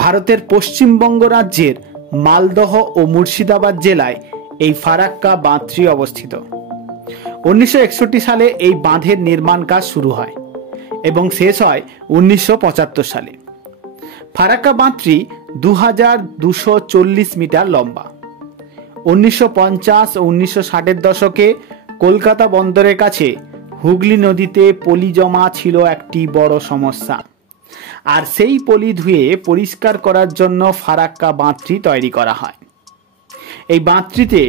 ভারতের পশ্চিমবঙ্গ রাজ্যের মালদহ ও মুর্শিদাবাদ জেলায় এই ফারাক্কা বাঁধটি অবস্থিত। 1961 সালে এই বাঁধের নির্মাণ কাজ শুরু হয় এবং শেষ হয় 1975 সালে। ফারাক্কা বাঁধটি 2240 মিটার লম্বা। 1950 ও 1960-এর দশকে কলকাতা বন্দরের কাছে হুগলি নদীতে পলি জমা ছিল একটি বড় সমস্যা, আর সেই পলি ধুয়ে পরিষ্কার করার জন্য ফারাক্কা বাঁধটি তৈরি করা হয়। এই বাঁধটিতে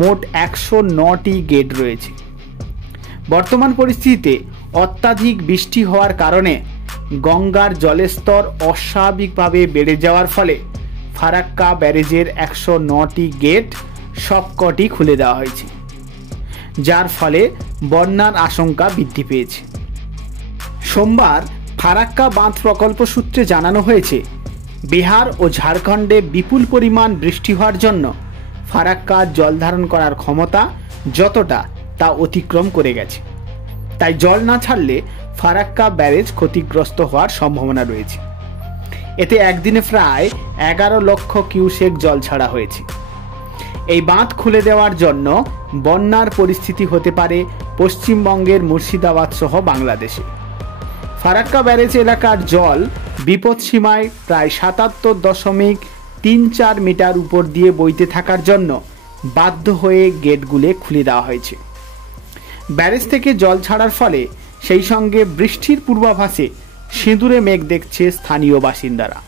মোট 109টি গেট রয়েছে। বর্তমান পরিস্থিতিতে অত্যাধিক বৃষ্টি হওয়ার কারণে গঙ্গার জলের স্তর অস্বাভাবিকভাবে বেড়ে যাওয়ার ফলে ফারাক্কা ব্যারেজের 109টি গেট সবকটি খুলে দেওয়া হয়েছে, যার ফলে বন্যার আশঙ্কা বৃদ্ধি পেয়েছে। সোমবার ফারাক্কা বাঁধ প্রকল্প সূত্রে জানানো হয়েছে, বিহার ও ঝাড়খণ্ডে বিপুল পরিমাণ বৃষ্টি হওয়ার জন্য ফারাক্কার জল ধারণ করার ক্ষমতা যতটা তা অতিক্রম করে গেছে। তাই জল না ছাড়লে ফারাক্কা ব্যারেজ ক্ষতিগ্রস্ত হওয়ার সম্ভাবনা রয়েছে। এতে একদিনে প্রায় 11 লক্ষ কিউসেক জল ছাড়া হয়েছে। এই বাঁধ খুলে দেওয়ার জন্য বন্যার পরিস্থিতি হতে পারে পশ্চিমবঙ্গের মুর্শিদাবাদ সহ বাংলাদেশে। ফারাক্কা ব্যারেজ এলাকার জল বিপদসীমায় প্রায় 77.34 মিটার উপর দিয়ে বইতে থাকার জন্য বাধ্য হয়ে গেটগুলো খুলে দেওয়া হয়েছে। ব্যারেজ থেকে জল ছাড়ার ফলে সেই সঙ্গে বৃষ্টির পূর্বাভাসে সিঁদুরে মেঘ দেখছে স্থানীয় বাসিন্দারা।